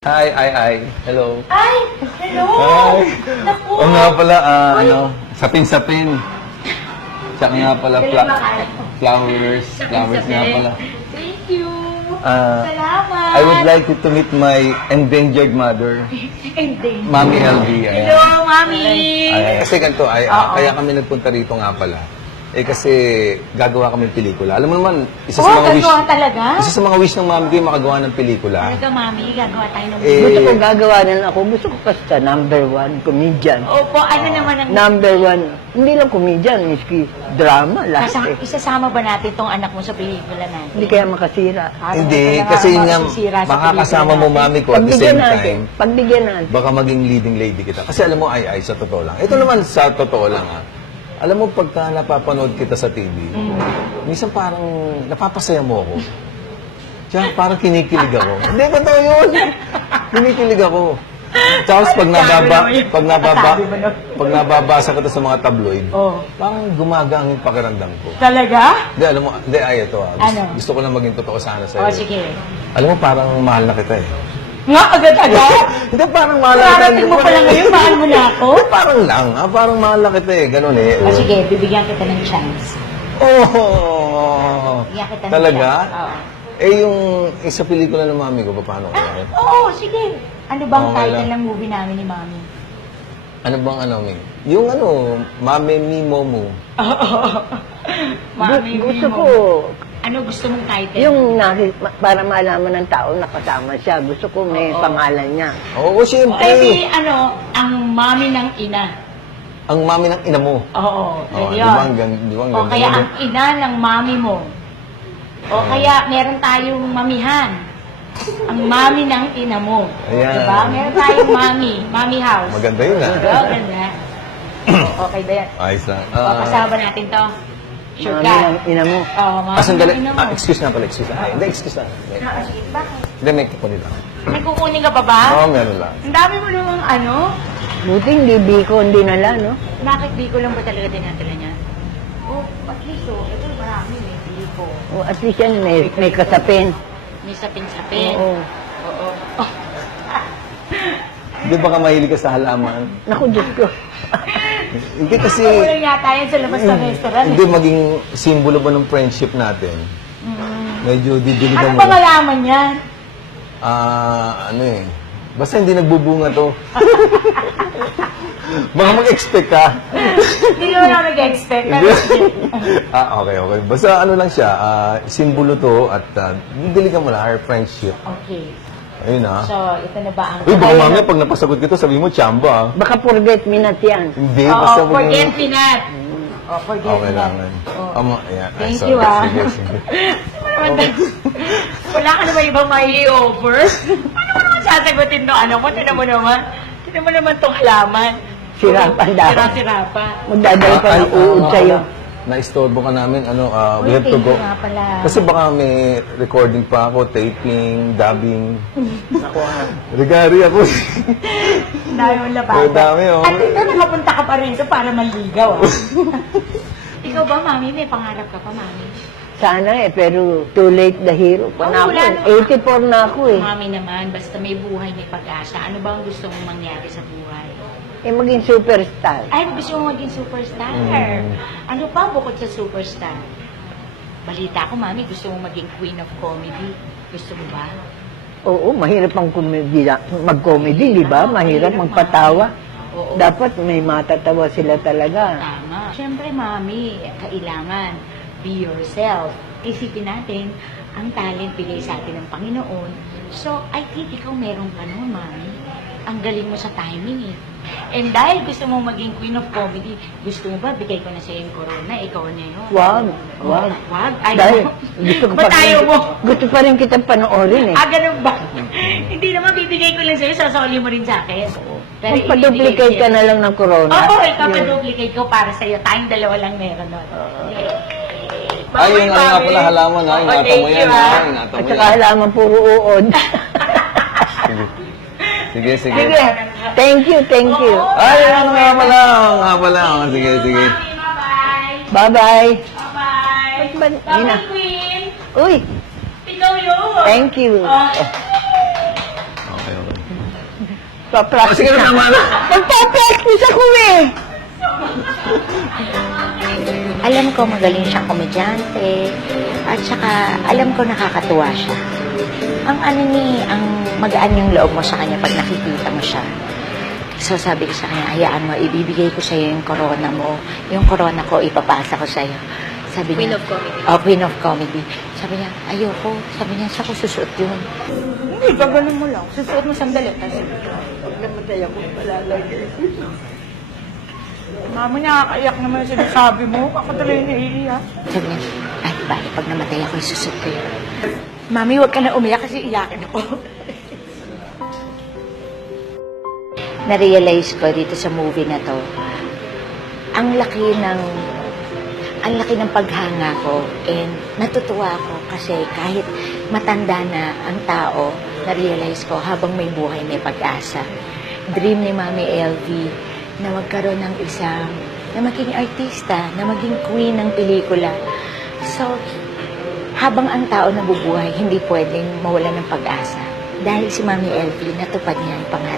Hi. Hello. Ay! Hello! Hi. Naku! Oo nga pala, sapin-sapin. Tsaka nga pala, flowers. Flowers nga pala. Thank you! Ah, Salamat! I would like you to meet my endangered mother, Hindi. Mami LV. Ayan. Hello, Mami! Kasi ganito, Oo. kaya kami nagpunta rito nga pala. Kasi gagawa kami ng pelikula. Alam mo naman, isa gagawa talaga? Isa sa mga wish ng mami ko yung makagawa ng pelikula. Talaga, Mami, gagawa tayo ng Gusto ko gagawa din ako. Gusto ko basta number one, comedian. Opo, ano naman ang... Number one, hindi lang comedian, miski drama, lahat eh. Isasama ba natin tong anak mo sa pelikula natin? Hindi kaya makasira. Hindi, kasi yun nga, makakasama mo mami ko at the same time. Pagbigyan natin. Baka maging leading lady kita. Kasi alam mo, sa totoo lang. Ito naman sa totoo lang, Alam mo, pagka napapanood kita sa TV, minsan parang napapasaya mo ako. Tsaka parang kinikilig ako. Hindi, totoo yun. Kinikilig ako. Tapos pag nababasa ka sa mga tabloid, parang gumagang yung pakiramdam ko. Talaga? Hindi, alam mo, ito Ano? Gusto ko lang maging totoo sana sa'yo. Sige. Alam mo, parang mahal na kita eh. Nga, agad-agad? Hindi, parang mahal na kita. Parating mo pala ngayon, mahal mo na ako? Parang lang, parang mahal na kita eh. Ganun eh. Sige, bibigyan kita ng chance. Oh! Bibigyan kita ng Talaga? chance. Oo. Yung sa pelikula ng mami ko, paano kaya? Oo, sige. Ano bang Okay title lang. ng movie namin ni Mami? Ano bang Ming? Yung Mami Mi Momo. Mami, Gusto Mimo. ko, Ano gusto mong title? yung para malaman ng tao na kasama siya, gusto ko may pangalan niya. Oo, siyempre. Ay, ang mami ng ina. Ang mami ng ina mo. Oo, Di yun. ba ang ganda? O kaya ang ina ng mami mo. O kaya meron tayong mamihan. Ang mami ng ina mo. Ayan. Diba? Meron tayong mami house. Maganda yun Oo, ganda. Okay ba yan? Ayos lang. O, kasama natin to. Sure Mami ka? ng ina mo. Oo, mami Sandali. ng ina mo. Excuse na pala, excuse na. Hindi, excuse na. Sige, bakit? Hindi, may kukunin lang. May kukunin ka pa ba? Oo, meron lang. Ang dami mo namang ano. Buti hindi biko, hindi nala, no? Bakit Biko lang ba talaga dinatala niya? Oh, at least ito marami may Biko. O, at least yan, may kasapin. May sapin-sapin. Oo. Oo. Hindi baka mahilig ka sa halaman? Naku, Diyos ko. Hindi kasi... Kulang yata yan sa labas ng restaurant. Hindi maging simbolo ba ng friendship natin? Medyo didiligan Ano mo. ba malaman yan? Basta hindi nagbubunga to. Baka mag-expect ka. Hindi naman ako nag-expect. Okay. Basta ano lang siya, simbolo to at didiligan mo lang our friendship. Okay. Ayun So, ito na ba ang... Uy, baka mamaya pag napasagot kita, sabi mo, chamba. Baka forget me not yan. Hindi, Oo, basta mo forget me not. Forget Okay me lang. not. Ayan. Thank Sorry. you, Sige. Wala ka na ba ibang may offer? Ano mo naman sasagutin no? Ano mo? Tinan mo naman itong halaman. Sirapan daw. Sira-sira pa. Magdadala pa ng uod sa'yo. Na-istorbo ka namin, we have to go. Nga pala. Kasi baka may recording pa ako, taping, dubbing. Regari ako. Ang dami mong labada. Ang dami, oh. At ito, nakapunta ka pa rito para manligaw. Ikaw ba, Mami? May pangarap ka pa, Mami? Sana pero too late the hero pa na ako. wala naman. 84 na ako eh. Mami naman, basta may buhay, may pag-asa. Ano ba ang gusto mong mangyari sa buhay? Maging superstar. Ay, gusto mo maging superstar. Ano pa bukod sa superstar? Balita ko, Mami, gusto mo maging queen of comedy. Gusto mo ba? Oo, mahirap ang mag-comedy, di ba? Mahirap magpatawa. Oo. Dapat may matatawa sila talaga. Tama. Siyempre, Mami, kailangan be yourself. Isipin natin, ang talent bigay sa atin ng Panginoon. So, I think ikaw meron ka nun, Mami. Ang galing mo sa timing eh. And dahil gusto mo maging queen of comedy, gusto mo ba bigay ko na sa yung corona, ikaw na yun? Wag. Wag? Ayaw Dahil mo? gusto ko Ba't ayaw mo? Gusto pa rin kitang panoorin eh. Ganun ba? Hindi naman bibigay ko lang sa'yo, sasoli mo rin sa akin. Pero Magpa-duplicate ka na lang ng corona. Oo, ipapaduplicate ko para sa'yo. Tayong dalawa lang meron nun. Ay, yung nga pala halaman, ingatan mo yan. Ingatan At mo saka yan. halaman puro uod. Sige. Sige. Thank you. Ay, nga pala. Sige. Bye-bye! Bye-bye. Bye-bye! Ba't ba- Gina? Bye, Queen! Uy, Ikaw yun! thank you. Oh. Okay. Oh, sige na, tama na. Magpa-practice ako eh! Alam ko magaling siyang komedyante at saka alam ko nakakatuwa siya. Ang ang magaan yung loob mo sa kanya pag nakikita mo siya. So sabi ko sa kanya, hayaan mo, ibibigay ko sa'yo yung corona mo. Yung corona ko, ipapasa ko sa'yo. Sabi Queen niya, of Comedy. Oh, Queen of Comedy. Sabi niya, ayoko. Sabi niya, sa ko susuot yun. Hindi, gaganon mo lang. Susuot mo sandali. Tapos, Pag namatay ako, palalagay. Mama, nakakaiyak naman yung sinasabi mo. Ako tuloy naiiyak. sabi niya, ay, bali, pag namatay ako, isusuot ko yun. Mami, huwag ka na umiyak kasi iyakin ako. Na-realize ko dito sa movie na to, ang laki ng paghanga ko and natutuwa ako kasi kahit matanda na ang tao, na-realize ko habang may buhay may pag-asa. Dream ni Mami LV na magkaroon ng isang, na maging artista, na maging queen ng pelikula. So, habang ang tao nabubuhay, hindi pwedeng mawala ng pag-asa. Dahil si Mami LV, natupad niya ang pangarap.